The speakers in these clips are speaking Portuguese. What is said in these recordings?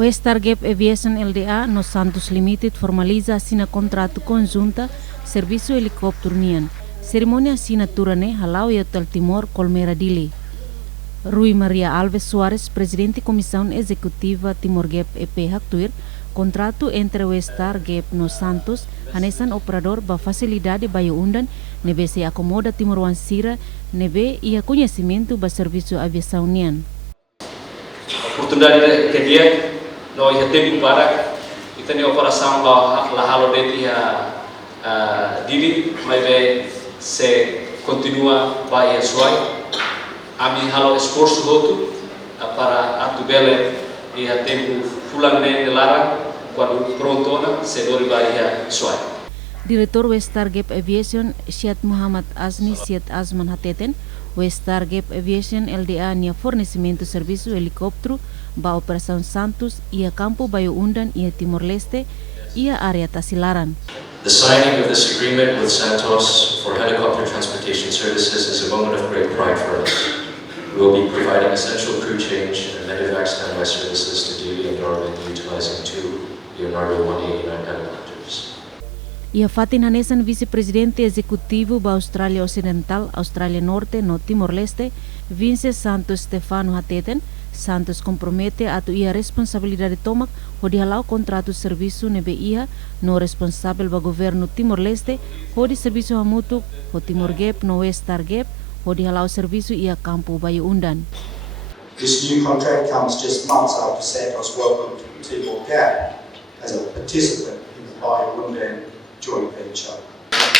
O Stargate Aviation LDA no Santos Limited formaliza assina contrato conjunta serviço helicóptero nian. Cerimônia assinatura ne halau e Hotel Timor Colmeira Dili. Rui Maria Alves Soares, presidente Comissão Executiva Timor Gap EP Haktuir, contrato entre o Stargate no Santos, anesan operador ba facilidade baio undan, nebe se acomoda Timor Sira, nebe ia conhecimento ba serviço aviação nian. Oportunidade que dia nós já temos para e tem operação lá halo de dili mas se continua vai suai a mim halo esforço todo para atubele e a tempo fulane de lara quando pronto se dori vai suai. Diretor o Stargate Aviation Syed Muhammad Azni Syed Azman Hateten, o Stargate Aviation LDA nia fornecimento serviço helicóptero ba Operação Santos ia campo baio undan ia Timor-Leste ia área Tasilaran. The signing of this agreement with Santos for helicopter transportation services is a moment of great pride for us. We will be providing essential crew change and medevac standby services to Dili and Darwin utilizing 2 Leonardo 189 helicopters. Ia fatin hanesan vice-presidente executivo ba Austrália Ocidental, Austrália Norte no Timor-Leste, Vince Santos Stefano Hateten, Santos compromete atu ia responsabilidade tomak ho dihalau contrato serviço nebe ia no responsável ba governo Timor-Leste ho di serviço hamutuk ho Timor Gap no Stargate ho dihalau serviço ia campo bayu undan. This new contract comes just months after Santos welcomed Timor Gap as a participant in the Bayu Undan joint venture.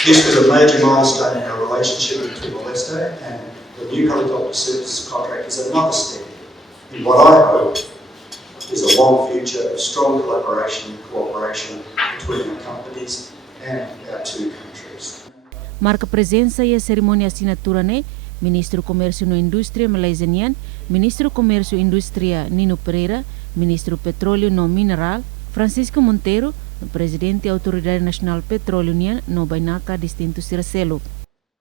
This was a major milestone in our relationship with Timor-Leste, and the new helicopter services contract is another step in what I hope is a long future of strong collaboration and cooperation between our companies and our two countries. Marca presença e a cerimônia assinatura ne Ministro Comércio no Indústria Malaysian, Ministro Comércio e Indústria Nino Pereira, Ministro Petróleo no Mineral, Francisco Monteiro, Presidente da Autoridade Nacional Petróleo no Bainaca Distinto Ciracelo.